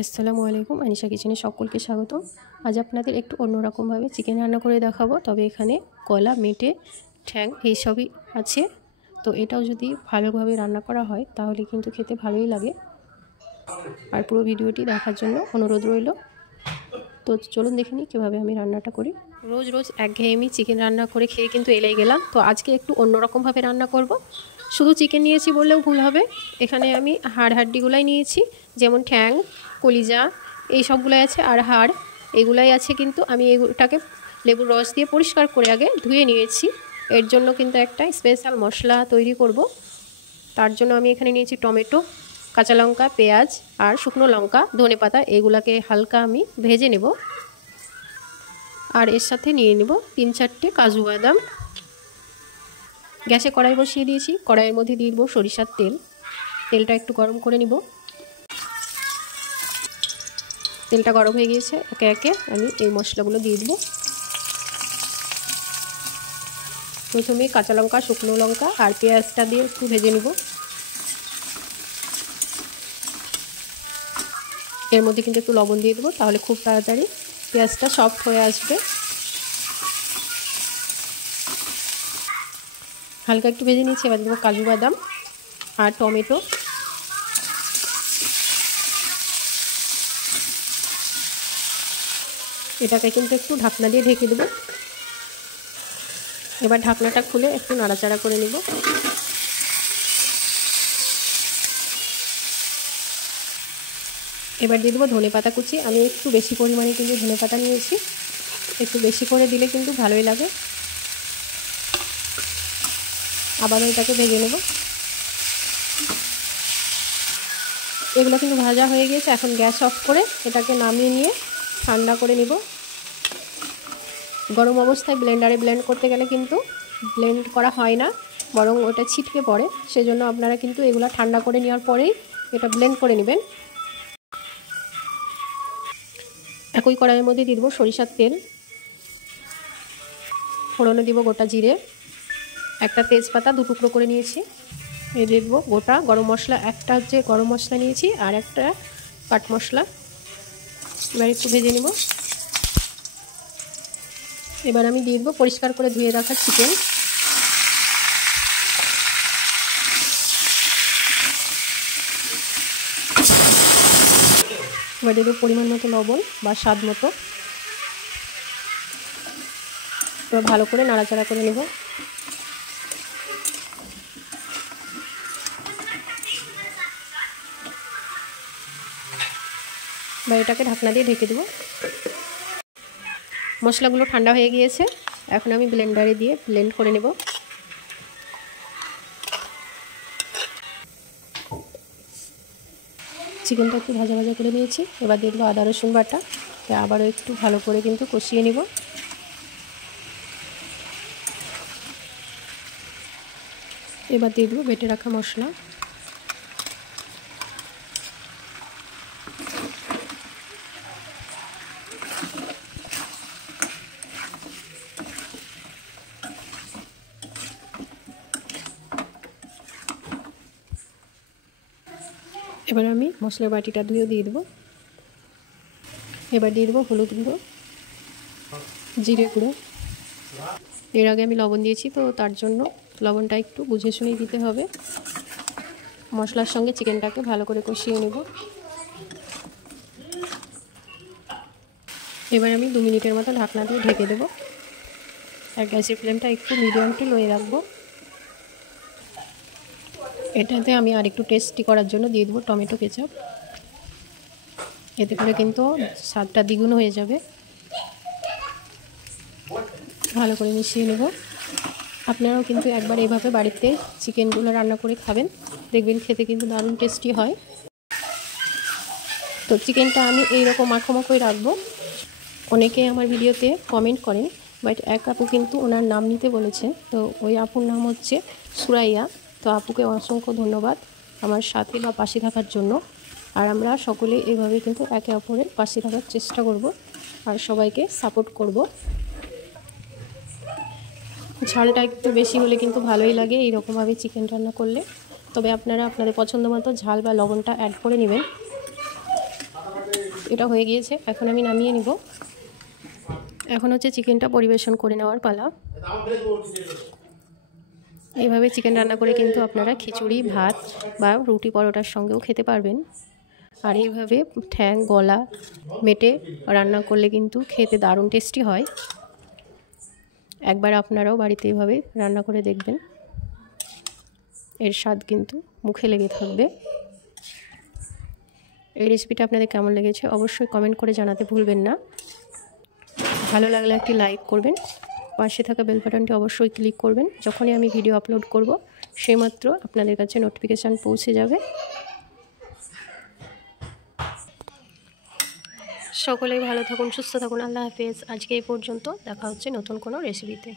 আসসালামু আলাইকুম, আনিশা কিচেনে সকলকে স্বাগত। আজ আপনাদের একটু অন্যরকমভাবে চিকেন রান্না করে দেখাবো। তবে এখানে গলা, মেটে, ঠ্যাং এইসবই আছে। তো এটাও যদি ভালোভাবে রান্না করা হয় তাহলে কিন্তু খেতে ভালোই লাগে। আর পুরো ভিডিওটি দেখার জন্য অনুরোধ রইল। তো চলুন দেখে নিই কীভাবে আমি রান্নাটা করি। রোজ রোজ একঘেয়েমি চিকেন রান্না করে খেয়ে কিন্তু এলেই গেলাম। তো আজকে একটু অন্যরকমভাবে রান্না করব। শুধু চিকেন নিয়েছি বললেও ভুল হবে। এখানে আমি হাড্ডিগুলাই নিয়েছি, যেমন ঠ্যাং, কলিজা এই সবগুলাই আছে, আর হাড় এগুলাই আছে। কিন্তু আমি এটাকে লেবুর রস দিয়ে পরিষ্কার করে আগে ধুয়ে নিয়েছি। এর জন্য কিন্তু একটা স্পেশাল মশলা তৈরি করব। তার জন্য আমি এখানে নিয়েছি টমেটো, কাঁচা লঙ্কা, পেঁয়াজ আর শুকনো লঙ্কা, ধনেপাতা। এগুলাকে হালকা আমি ভেজে নেব। আর এর সাথে নিয়ে নেব 3-4টে কাজু বাদাম। গ্যাসে কড়াই বসিয়ে দিয়েছি। কড়াইয়ের মধ্যে দিয়ে দেবো সরিষার তেল। তেলটা একটু গরম করে নিব। তেলটা গরম হয়ে গিয়েছে, একে একে আমি এই মশলাগুলো দিয়ে দেবো। প্রথমে কাঁচা লঙ্কা, শুকনো লঙ্কা আর পেঁয়াজটা দিয়ে একটু ভেজে নেব। এর মধ্যে কিন্তু একটু লবণ দিয়ে দেবো, তাহলে খুব তাড়াতাড়ি পেঁয়াজটা সফট হয়ে আসবে। হালকা একটু ভেজে নিয়েছি। এবার দেবো কাজু বাদাম আর টমেটো। এটাকে কিন্তু একটু ঢাকনা দিয়ে ঢেকে দেবো। এবার ঢাকনাটা খুলে একটু নাড়াচাড়া করে নেব। এবার দিয়ে দেবো ধনেপাতা কুচি। আমি একটু বেশি পরিমাণে কিন্তু ধনেপাতা নিয়েছি, একটু বেশি করে দিলে কিন্তু ভালোই লাগে। আবারও এটাকে ভেজে নেব। এগুলো কিন্তু ভাজা হয়ে গিয়েছে। এখন গ্যাস অফ করে এটাকে নামিয়ে নিয়ে ঠান্ডা করে নেব। গরম অবস্থায় ব্লেন্ডারে ব্লেন্ড করতে গেলে কিন্তু ব্লেন্ড করা হয় না, বরং ওটা ছিটকে পড়ে। সেজন্য আপনারা কিন্তু এগুলো ঠান্ডা করে নেওয়ার পরেই এটা ব্লেন্ড করে নেবেন। একই কড়াইয়ের মধ্যে দিয়ে দেবো সরিষার তেল। ফোড়নে দিব গোটা জিরে, একটা তেজপাতা 2 টুকরো করে নিয়েছি। দিয়ে দেবো গোটা গরম মশলা, একটা হচ্ছে গরম মশলা নিয়েছি আর একটা কাঠ মশলা। এবার একটু ভেজে নেব। এবার আমি দিয়ে দেবো পরিষ্কার করে ধুয়ে রাখা চিকেন। এবার দিয়ে দেবো পরিমাণ মতো লবণ বা স্বাদ মতো। এবার ভালো করে নাড়াচাড়া করে নেব। এবার এটাকে ঢাকনা দিয়ে ঢেকে দেবো। মশলাগুলো ঠান্ডা হয়ে গিয়েছে। এখন আমি ব্লেন্ডারে দিয়ে ব্লেন্ড করে নেব। চিকেনটা একটু ভাজা ভাজা করে নিয়েছি। এবার দিয়ে দেবো আদা রসুন বাটা। আবারও একটু ভালো করে কিন্তু কষিয়ে নেব। এবার দিয়ে দেবো বেটে রাখা মশলা। এবার আমি মশলার বাটিটা ধুয়ে দিয়ে দেবো। এবার দিয়ে দেবো হলুদ গুঁড়ো, জিরে গুঁড়ো। এর আগে আমি লবণ দিয়েছি, তো তার জন্য লবণটা একটু বুঝে শুনেই দিতে হবে। মশলার সঙ্গে চিকেনটাকে ভালো করে কষিয়ে নেব। এবার আমি 2 মিনিটের মতো ঢাকনা দিয়ে ঢেকে দেবো। আর গ্যাসের ফ্লেমটা একটু মিডিয়াম টু লোয়ে রাখবো। এটাতে আমি আর একটু টেস্টি করার জন্য দিয়ে দেবো টমেটো কেচাপ। এতে করে কিন্তু স্বাদটা দ্বিগুণ হয়ে যাবে। ভালো করে মিশিয়ে নেব। আপনারাও কিন্তু একবার এভাবে বাড়িতে চিকেনগুলো রান্না করে খাবেন, দেখবেন খেতে কিন্তু দারুণ টেস্টি হয়। তো চিকেনটা আমি এইরকম মাখো মাখোই রাখবো। অনেকেই আমার ভিডিওতে কমেন্ট করেন, বাট এক আপু কিন্তু ওনার নাম নিতে বলেছে। তো ওই আপুর নাম হচ্ছে সুরাইয়া। তো আপুকে অসংখ্য ধন্যবাদ আমার সাথে বা পাশে থাকার জন্য। আর আমরা সকলে এভাবে কিন্তু একে অপরের পাশে থাকার চেষ্টা করব আর সবাইকে সাপোর্ট করব। ঝালটা একটু বেশি হলে কিন্তু ভালোই লাগে এইরকমভাবে চিকেন রান্না করলে। তবে আপনারা আপনাদের পছন্দ মতো ঝাল বা লবণটা অ্যাড করে নেবেন। এটা হয়ে গিয়েছে, এখন আমি নামিয়ে নিব। এখন হচ্ছে চিকেনটা পরিবেশন করে নেওয়ার পালা। এইভাবে চিকেন রান্না করে কিন্তু আপনারা খিচুড়ি, ভাত বা রুটি পরোটার সঙ্গেও খেতে পারবেন। আর এইভাবে ঠ্যাং, গলা মেটে রান্না করলে কিন্তু খেতে দারুণ টেস্টি হয়। একবার আপনারাও বাড়িতে এইভাবে রান্না করে দেখবেন, এর স্বাদ কিন্তু মুখে লেগে থাকবে। এই রেসিপিটা আপনাদের কেমন লেগেছে অবশ্যই কমেন্ট করে জানাতে ভুলবেন না। ভালো লাগলে একটি লাইক করবেন, পাশে থাকা বেল বাটনটি অবশ্যই ক্লিক করবেন। যখনই আমি ভিডিও আপলোড করব সেইমাত্র আপনাদের কাছে নোটিফিকেশান পৌঁছে যাবে। সকলেই ভালো থাকুন, সুস্থ থাকুন। আল্লাহ হাফেজ। আজকে এই পর্যন্ত, দেখা হচ্ছে নতুন কোনো রেসিপিতে।